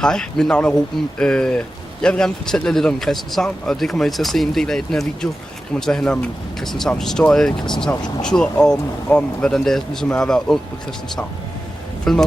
Hej, mit navn er Ruben. Jeg vil gerne fortælle jer lidt om Christianshavn, og det kommer I til at se en del af i den her video. Det kommer til at handle om Christianshavns historie, Christianshavns kultur og om hvordan det ligesom er at være ung på Christianshavn. Følg med.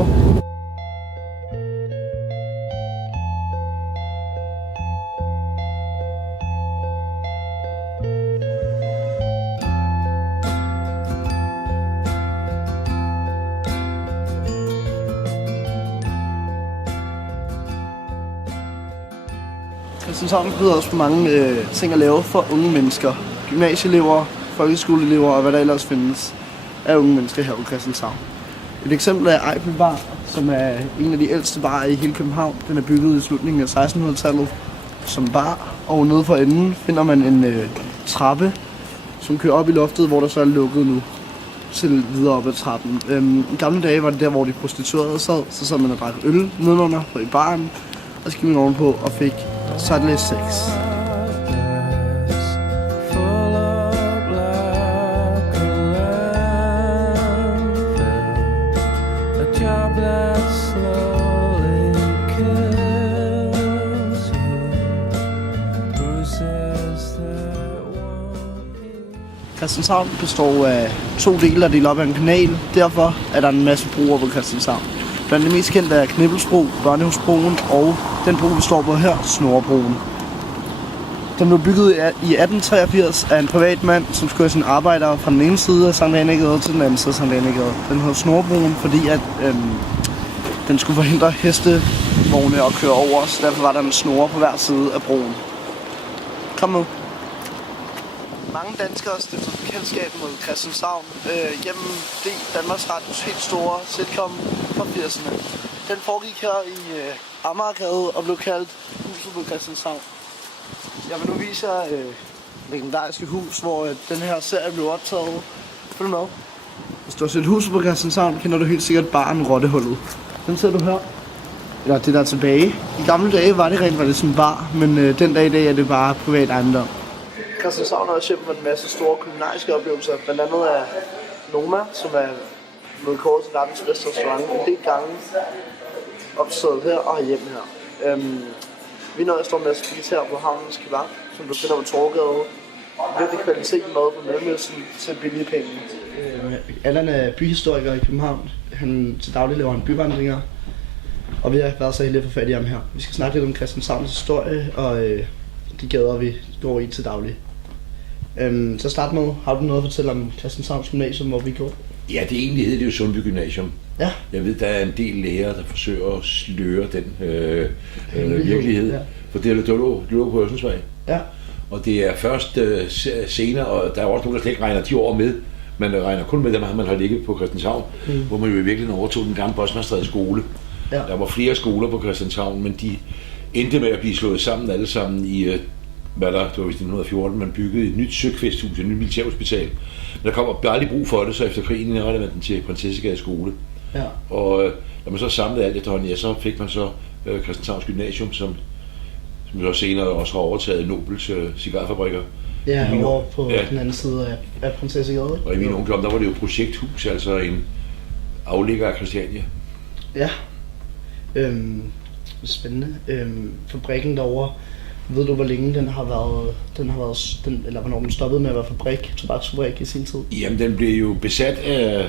Christianshavn byder også på mange ting at lave for unge mennesker. Gymnasieelever, folkeskoleelever og hvad der ellers findes af unge mennesker her på Christianshavn. Et eksempel er Ejby Bar, som er en af de ældste barer i hele København. Den er bygget i slutningen af 1600-tallet som bar, og nede for enden finder man en trappe, som kører op i loftet, hvor der så er lukket nu til videre op ad trappen. I gamle dage var det der, hvor de prostituerede sad, så sad man og drak øl nedenunder i baren, og så gik man ovenpå og fik Saturday sex. Christianshavn består af to dele, der deler op af en kanal. Derfor er der en masse broer på Christianshavn. Blandt det mest kendte er Knibbelsbro, Børnehusbroen og den bro, vi står på her, Snorrebroen. Den blev bygget i 1883 af en privat mand, som skulle have sine arbejdere fra den ene side af Sankt Anegade til den anden side af Sankt Anegade. Den hed Snorrebroen, fordi at den skulle forhindre hestevogne at køre over, så derfor var der en snore på hver side af broen. Kom med. Mange danskere stiftede bekendtskab med Christianshavn gennem Danmarks Radios helt store sitcom fra 80'erne. Den foregik her i Amagergade og blev kaldt Huset på Christianshavn. Jeg vil nu vise jer legendariske hus, hvor den her serie blev optaget. Følg med. Hvis du har set Huset på Christianshavn, kender du helt sikkert baren Rottehullet. Den ser du her. Eller det der tilbage. I gamle dage var det rent faktisk en bar, men den dag i dag er det bare privat ejendom. Christianshavn er også hjem med en masse store kulinariske oplevelser. Blandt andet er Noma, som er blevet kåret til verdens bedste restaurant en del gange optaget her og hjem her. Vi når står med at spise her på Havnens Kebab, som du finder på Torgade. Virkelig kvalitet mad på Mellemøsten til billige penge. Allan er byhistoriker i København. Han til daglig laver han byvandringer. Og vi har været så heldige at få fat i ham her. Vi skal snakke lidt om Christianshavns historie og de gader, vi går i til daglig. Så start med, har du noget at fortælle om Christianshavns Gymnasium, hvor vi går? Ja, det egentlig hedder det jo Sundby Gymnasium. Ja. Jeg ved, der er en del lærere, der forsøger at sløre den virkelighed. Ja. For det lå på Østensvej. Ja. Og det er først senere, og der er også nogen, der slet ikke regner de år med. Man regner kun med dem, man har ligget på Christianshavn, hvor man jo i virkeligheden overtog den gamle Bosmanstræde skole. Ja. Der var flere skoler på Christianshavn, men de endte med at blive slået sammen alle sammen i, det var vist 1914, man byggede et nyt søkvæsthus, et nyt militærhospital. Men der kom aldrig brug for det, så efter krigen indrettede man den til Prinsessegade skole. Ja. Og når man så samlede alt efterhånden, ja, så fik man så Christianshavns Gymnasium, som så senere også har overtaget Nobels cigarfabrikker. Ja, over på den anden side af Prinsessegade. Og i min ungdom, der var det jo projekthus, altså en aflægger af Christiania. Ja. Spændende. Fabrikken derovre, ved du hvor længe den har været, eller hvornår den stoppede med at være tobaksfabrik i sin tid? Jamen den blev jo besat af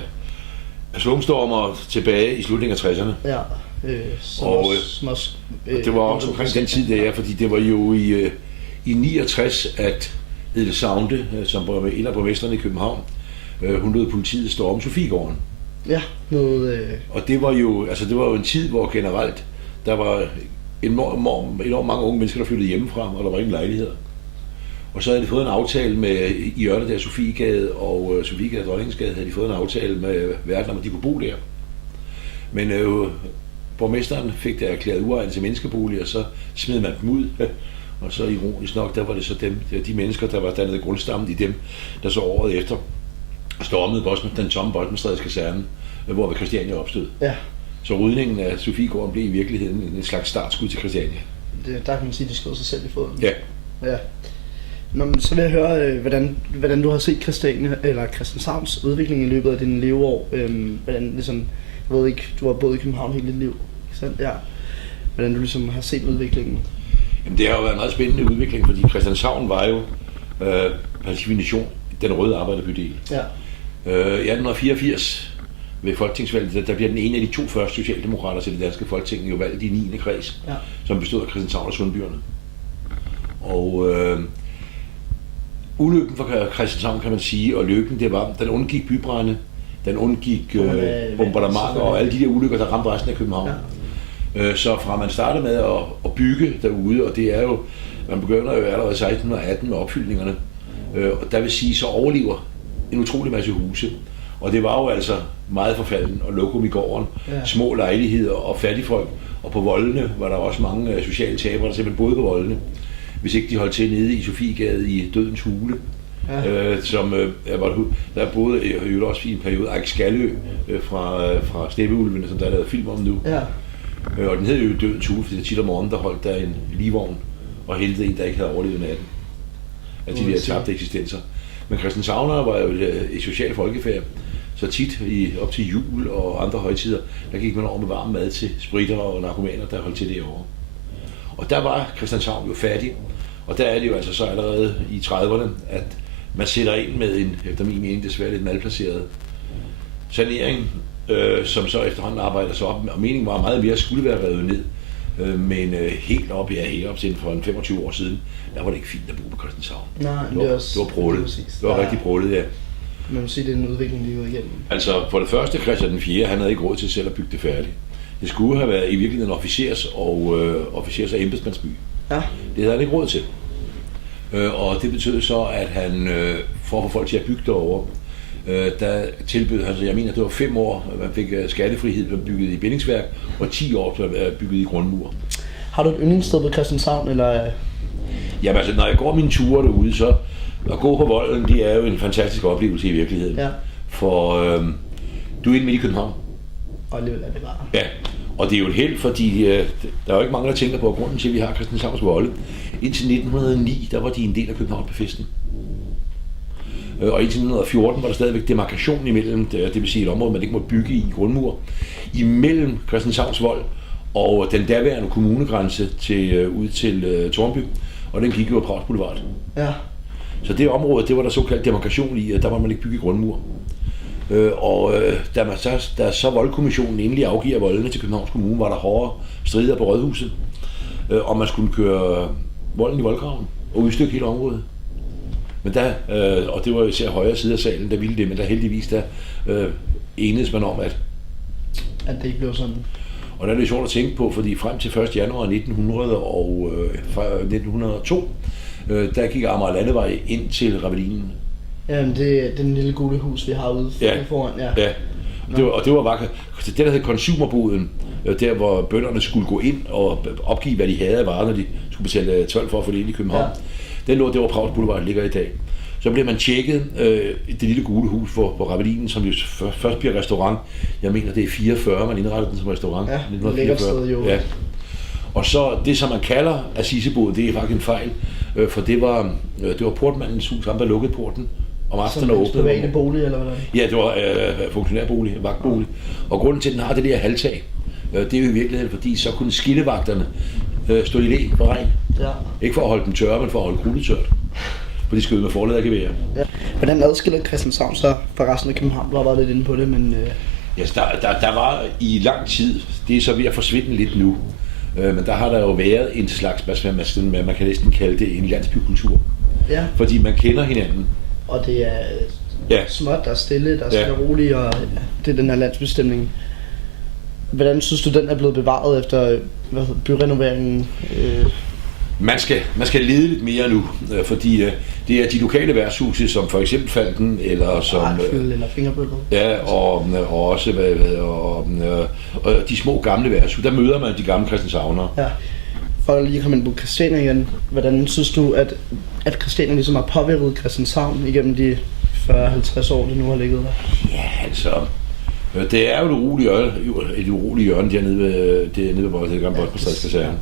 slumstormer tilbage i slutningen af 60'erne. Ja. Og det var også omkring den tid der, fordi det var jo i 69, at Edel Saunde, som var en af borgmestrene i København, hun lod politiet storme Sofiegården. Ja, Og det var jo en tid, hvor generelt der var enormt mange unge mennesker, der flyttede hjemmefra, og der var ingen lejligheder. Og så havde de fået en aftale med i hjørnet der Sofiegade og Sofiegade og Dronningsgade, havde de fået en aftale med værten om, at de kunne bo der. Men borgmesteren fik det erklæret uegnet til menneskeboliger, og så smed man dem ud. Og så ironisk nok, der var det så de mennesker, der var dannet grundstammen i dem, der så året efter stormede den tomme Bosmanstrædes kaserne, hvor Christiania opstod. Ja. Så rydningen af Sofiegården blev i virkeligheden en slags startskud til Christiania. Der kan man sige, at de skød sig selv i foden. Ja. Ja. Nå, men så vil jeg høre, hvordan du har set Christianshavns udvikling i løbet af dine leveår. Hvordan, ligesom, jeg ved ikke, du har boet i København hele dit liv, ikke sandt? Ja. hvordan du ligesom har set udviklingen. Jamen, det har jo været en meget spændende udvikling, fordi Christianshavn var jo per definition den røde arbejderbydel. Ja. I 1884 ved folketingsvalget, der bliver den ene af de 2 første socialdemokrater til det danske folketing jo valgt i 9. kreds, som bestod af Christianshavn og Sundbyerne. Og ulykken for Christianshavn, kan man sige, og lykken, det var, den undgik bybrænde, den undgik bombardementer og alle de der ulykker, der ramte resten af København. Ja. Så fra man startede med at bygge derude, og det er jo, man begynder jo allerede 1618 med opfyldningerne, og der vil sige, så overlever en utrolig masse huse. Og det var jo altså meget forfalden og lokum i gården, små lejligheder og fattigfolk, og på voldene var der også mange sociale tabere, der simpelthen boede på voldene, hvis ikke de holdt til nede i Sofiegade i Dødens Hule, som der boede jo også i en periode Eik Skallø fra Steppeulvene, som der er lavet film om nu. Ja. Og den hed jo Dødens Hule, fordi tit om morgenen, der holdt der en livvogn og hældte en, der ikke havde overlevet natten af de der tabte eksistenser. Men Christianshavnere var jo et socialt folkefærd, så tit op til jul og andre højtider, der gik man over med varm mad til spritter og narkomaner, der holdt til derovre. Og der var Christianshavn jo fattig, og der er det jo altså så allerede i 30'erne, at man sætter ind med en, efter min mening desværre lidt malplaceret sanering, som så efterhånden arbejder sig op, og meningen var meget mere skulle være revet ned, men helt op til for en 25 år siden, der var det ikke fint at bo på Christianshavn. Nej, det var brullet. Det var rigtig brullet, ja. Man må sige, det er en udvikling, de går igennem. Altså, for det første, Christian den 4., han havde ikke råd til selv at bygge det færdigt. Det skulle have været i virkeligheden officers- og embedsmandsby. Ja. Det havde han ikke råd til. Og det betød så, at han, for at få folk til at bygge derovre, der tilbød han, jeg mener, det var 5 år, man fik skattefrihed, blev bygget i bindingsværk, og 10 år blev bygget i grundmur. Har du et yndlingssted på Christianshavn, eller? Jamen altså, når jeg går mine ture derude, så at gå på Volden, det er jo en fantastisk oplevelse i virkeligheden. Ja. For du er inde midt i København. Og alligevel er det bare. Ja, og det er jo et held, fordi der er jo ikke mange, der tænker på grunden til, at vi har Christianshavns Volde. Indtil 1909, der var de en del af Københavns befæstning. Og indtil 1914 var der stadigvæk demarkation imellem, det vil sige et område, man ikke må bygge i grundmur, imellem Christianshavns Vold og den daværende kommunegrænse ud til Tornby, og den gik jo på Prags Boulevard. Ja. Så det område, det var der såkaldt demarkation i, og der var man ikke bygge i grundmur. Da så Voldkommissionen endelig afgiver voldene til Københavns Kommune, var der hårde strider på Rådhuset, og man skulle køre volden i voldgraven og udstykke hele området. Men og det var jo især højre side af salen, der ville det, men der heldigvis enedes man om, at det ikke blev sådan. Og der er det sjovt at tænke på, fordi frem til 1. januar 1902, der gik Amager Landevej ind til Ravelinen. Jamen, det er den lille gule hus, vi har ude foran. Ja. Det var det, der hed konsumerboden, der hvor bønderne skulle gå ind og opgive, hvad de havde af varer, når de skulle betale 12 for at få det ind i København. Ja. Den lå, det var Prags Boulevard, ligger i dag. Så bliver man tjekket det lille gule hus på Ravelinen, som jo først bliver restaurant. Jeg mener, det er 44, man indrettede den som restaurant. Ja, 1944. Sted, jo. Ja. Og så det, som man kalder Assiseboden, det er faktisk en fejl, for det var portmandens hus, ham der lukkede porten om aftenen og åbnede. Som private bolig, eller hvad? Ja, det var funktionærbolig, vagtbolig. Og grunden til, at den har det der halvtag, det er jo i virkeligheden, fordi så kunne skillevagterne stå i læ på regn. Ja. Ikke for at holde dem tørre, men for at holde krudtet tørt. For de skød med forledergevær. Ja. Hvordan adskiller Christianshavn så fra resten af København? Du har været lidt inde på det, men... Ja, der var i lang tid, det er så ved at forsvinde lidt nu, men der har der jo været en slags, man kan næsten kalde det en landsbykultur. Ja. Fordi man kender hinanden. Og det er småt, der er stille, der er stille og roligt, og det er den her landsbystemning. Hvordan synes du, den er blevet bevaret efter byrenoveringen? Man skal lede lidt mere nu, fordi det er de lokale værtshuse, som for eksempel Falken, eller som... eller Fingerbøllet. Ja, og også og de små gamle værtshuse. Der møder man de gamle Christianshavnere. Ja. For at lige komme ind på Christiania igen, hvordan synes du, at Christiania ligesom har påvirket Christianshavn igennem de 40-50 år, det nu har ligget der? Ja, altså... Det er jo et uroligt hjørne dernede ved det gamle Boldbostadskaserne.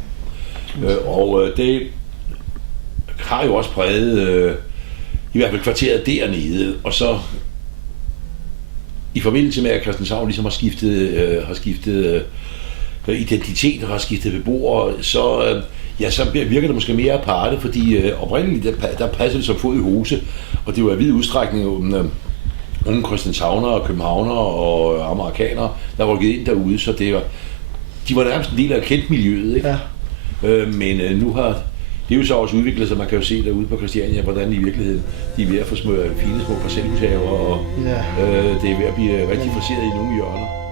Og det har jo også præget i hvert fald kvarteret dernede, og så i forbindelse med, at Christianshavn ligesom har skiftet identitet og har skiftet beboere, så virker det måske mere aparte, fordi oprindeligt der passede det som fod i hose, og det var i vid udstrækning unge Christianshavnere, københavnere og amerikanere, der var gået ind derude, så de var nærmest en del af kendt miljøet, ikke? Ja. Men nu har det jo så også udviklet sig, man kan jo se derude på Christiania, hvordan i virkeligheden de er ved at få fine små parcelhushaver, og det er ved at blive rigtig forseret i nogle hjørner.